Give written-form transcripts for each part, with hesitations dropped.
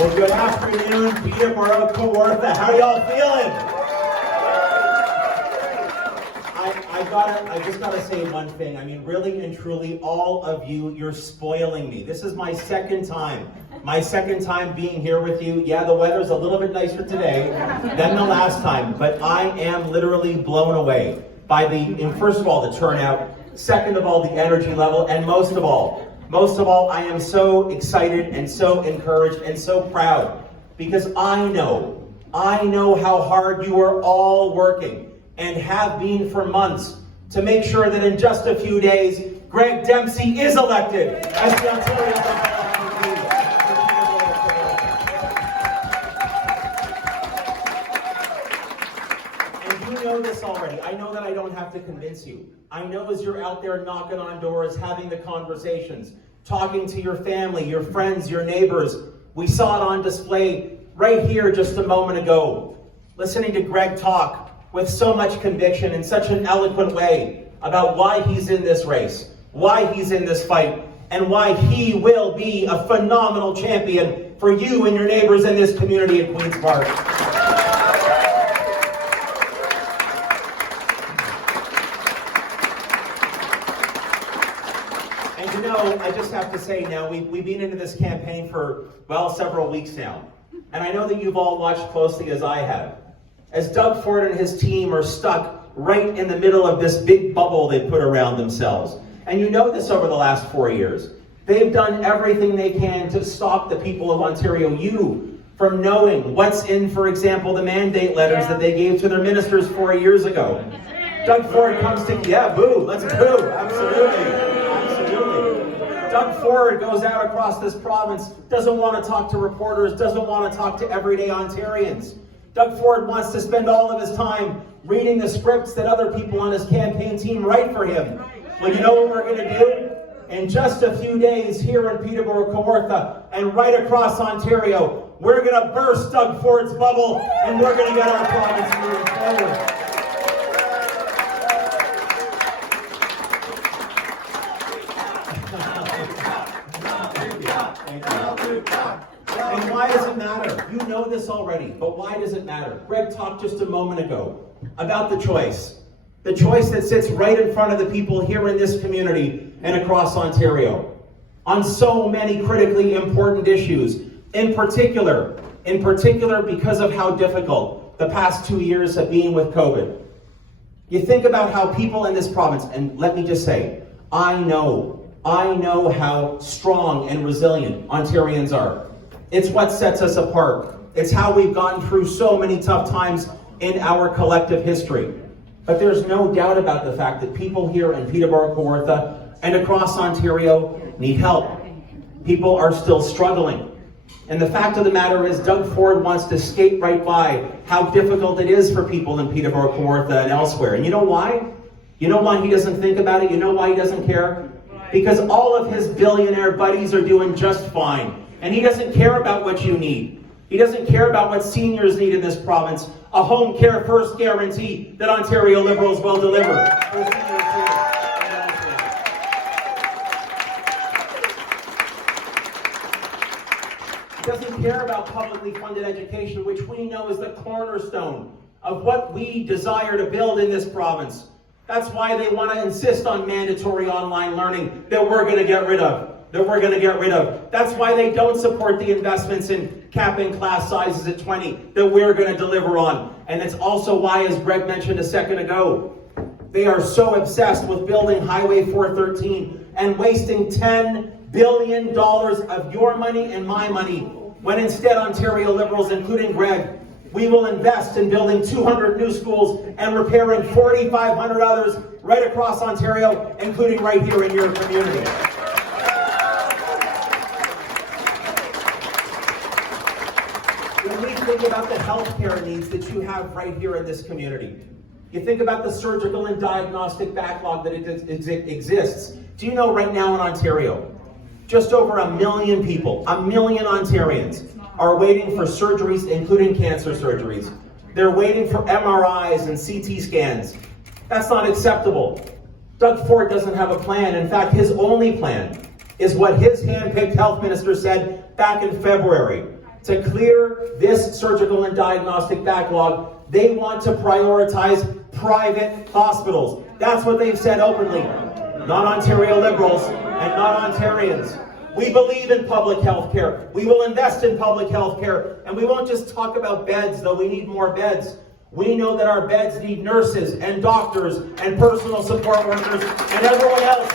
Well, good afternoon, Peterborough, Kawartha. How y'all feeling? I just gotta say one thing. I mean, really and truly, all of you, you're spoiling me. This is my second time. My second time being here with you. Yeah, the weather's a little bit nicer today than the last time, but I am literally blown away by first of all, the turnout, second of all, the energy level, and most of all, I am so excited and so encouraged and so proud because I know how hard you are all working and have been for months to make sure that in just a few days, Greg Dempsey is elected as the Ontario MVP. And you know this already. I know that I don't have to convince you. I know as you're out there knocking on doors, having the conversations, talking to your family, your friends, your neighbors. We saw it on display right here just a moment ago. Listening to Greg talk with so much conviction in such an eloquent way about why he's in this race, why he's in this fight, and why he will be a phenomenal champion for you and your neighbors in this community at Queen's Park. And you know, I just have to say now, we've been into this campaign for, well, several weeks now. And I know that you've all watched closely as I have. As Doug Ford and his team are stuck right in the middle of this big bubble they put around themselves. And you know this over the last 4 years. They've done everything they can to stop the people of Ontario, you, from knowing what's in, for example, the mandate letters that they gave to their ministers 4 years ago. Doug Ford comes to, yeah, boo, let's boo, absolutely. Doug Ford goes out across this province, doesn't want to talk to reporters, doesn't want to talk to everyday Ontarians. Doug Ford wants to spend all of his time reading the scripts that other people on his campaign team write for him. Well, you know what we're going to do? In just a few days here in Peterborough, Kawartha, and right across Ontario, we're going to burst Doug Ford's bubble, and we're going to get our province moving forward. And why does it matter? You know this already, but why does it matter? Greg talked just a moment ago about the choice. The choice that sits right in front of the people here in this community and across Ontario on so many critically important issues, in particular because of how difficult the past 2 years have been with COVID. You think about how people in this province, and let me just say, I know how strong and resilient Ontarians are. It's what sets us apart. It's how we've gone through so many tough times in our collective history. But there's no doubt about the fact that people here in Peterborough, Kawartha, and across Ontario need help. People are still struggling. And the fact of the matter is, Doug Ford wants to skate right by how difficult it is for people in Peterborough, Kawartha, and elsewhere. And you know why? You know why he doesn't think about it? You know why he doesn't care? Because all of his billionaire buddies are doing just fine. And he doesn't care about what you need. He doesn't care about what seniors need in this province. A home care first guarantee that Ontario Liberals will deliver. He doesn't care about publicly funded education, which we know is the cornerstone of what we desire to build in this province. That's why they want to insist on mandatory online learning that we're going to get rid of. That's why they don't support the investments in capping class sizes at 20 that we're going to deliver on. And it's also why, as Greg mentioned a second ago, they are so obsessed with building Highway 413 and wasting $10 billion of your money and my money, when instead Ontario Liberals, including Greg, we will invest in building 200 new schools and repairing 4,500 others right across Ontario, including right here in your community. When we think about the healthcare needs that you have right here in this community, you think about the surgical and diagnostic backlog that exists. Do you know right now in Ontario, just over 1 million people, 1 million Ontarians, are waiting for surgeries, including cancer surgeries. They're waiting for MRIs and CT scans. That's not acceptable. Doug Ford doesn't have a plan. In fact, his only plan is what his hand-picked health minister said back in February. To clear this surgical and diagnostic backlog, they want to prioritize private hospitals. That's what they've said openly. Not Ontario Liberals and not Ontarians. We believe in public health care. We will invest in public health care. And we won't just talk about beds, though we need more beds. We know that our beds need nurses and doctors and personal support workers and everyone else.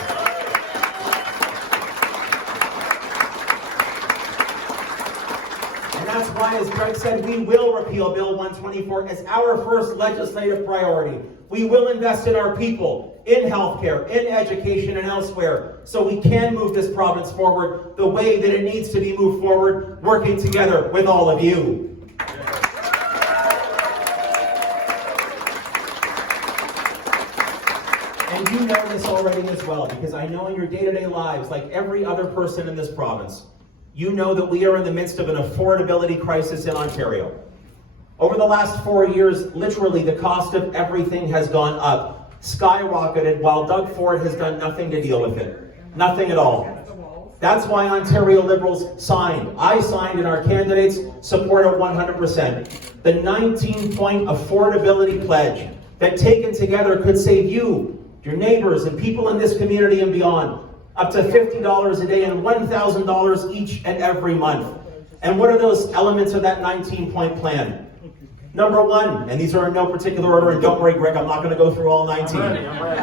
And that's why, as Greg said, we will repeal Bill 124 as our first legislative priority. We will invest in our people, in healthcare, in education, and elsewhere, so we can move this province forward the way that it needs to be moved forward, working together with all of you. And you know this already as well, because I know in your day-to-day lives, like every other person in this province, you know that we are in the midst of an affordability crisis in Ontario. Over the last 4 years, literally the cost of everything has gone up, skyrocketed, while Doug Ford has done nothing to deal with it. Nothing at all. That's why Ontario Liberals signed. I signed and our candidates support it 100%. The 19-point affordability pledge that taken together could save you, your neighbors, and people in this community and beyond up to $50 a day and $1,000 each and every month. And what are those elements of that 19-point plan? Number one, and these are in no particular order, and don't worry, Greg, I'm not going to go through all 19.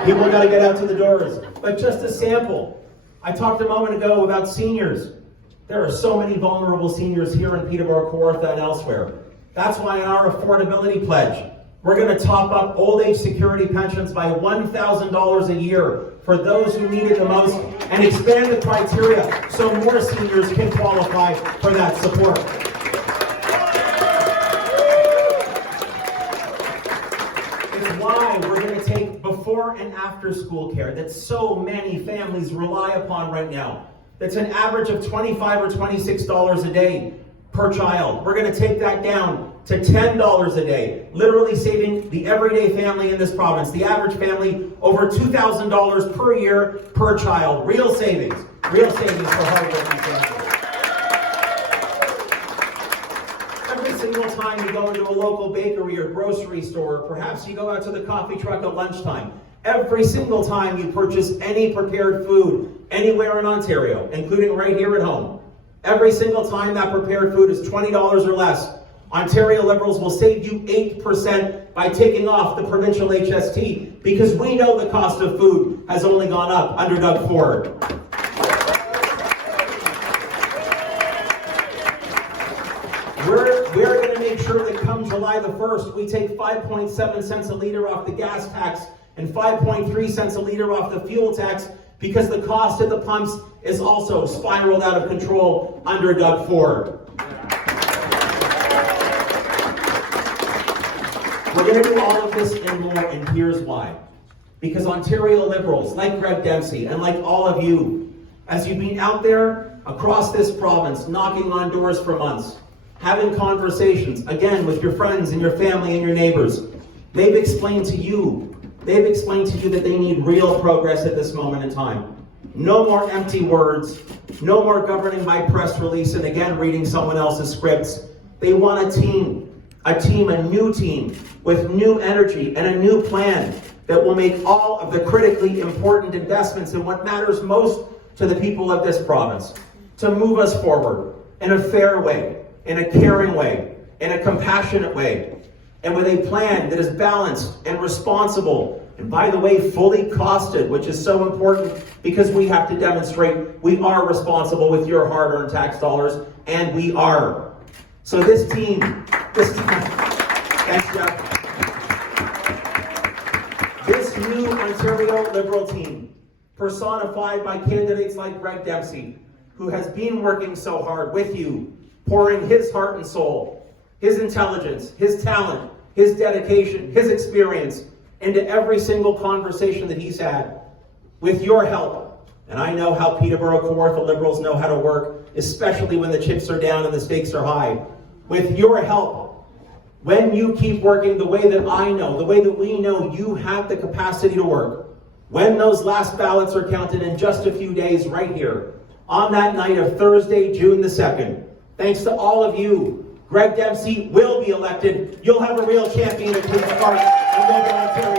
People got to get out to the doors. But just a sample. I talked a moment ago about seniors. There are so many vulnerable seniors here in Peterborough, Kawartha, and elsewhere. That's why in our affordability pledge, we're going to top up old age security pensions by $1,000 a year for those who need it the most, and expand the criteria so more seniors can qualify for that support. Why we're going to take before and after school care that so many families rely upon right now. That's an average of $25 or $26 a day per child. We're going to take that down to $10 a day, literally saving the everyday family in this province, the average family, over $2,000 per year per child. Real savings for hardworking families. Every single time you go into a local bakery or grocery store, or perhaps you go out to the coffee truck at lunchtime, every single time you purchase any prepared food anywhere in Ontario, including right here at home, every single time that prepared food is $20 or less, Ontario Liberals will save you 8% by taking off the provincial HST, because we know the cost of food has only gone up under Doug Ford. We're going to make sure that come July the 1st, we take 5.7 cents a litre off the gas tax and 5.3 cents a litre off the fuel tax, because the cost at the pumps is also spiraled out of control under Doug Ford. We're going to do all of this and more, and here's why. Because Ontario Liberals, like Greg Dempsey, and like all of you, as you've been out there across this province, knocking on doors for months, having conversations, again, with your friends and your family and your neighbors, they've explained to you that they need real progress at this moment in time. No more empty words, no more governing by press release and again reading someone else's scripts. They want a new team with new energy and a new plan that will make all of the critically important investments in what matters most to the people of this province, to move us forward in a fair way, in a caring way, in a compassionate way, and with a plan that is balanced and responsible, and by the way, fully costed, which is so important because we have to demonstrate we are responsible with your hard-earned tax dollars, and we are. So this team, thanks, Jeff. This new Ontario Liberal team, personified by candidates like Greg Dempsey, who has been working so hard with you, pouring his heart and soul, his intelligence, his talent, his dedication, his experience into every single conversation that he's had. With your help, and I know how Peterborough Kawartha Liberals know how to work, especially when the chips are down and the stakes are high. With your help, when you keep working the way that I know, the way that we know you have the capacity to work, when those last ballots are counted in just a few days right here, on that night of Thursday, June the 2nd, Thanks to all of you, Greg Dempsey will be elected. You'll have a real champion at Queen's Park and Logan, Ontario.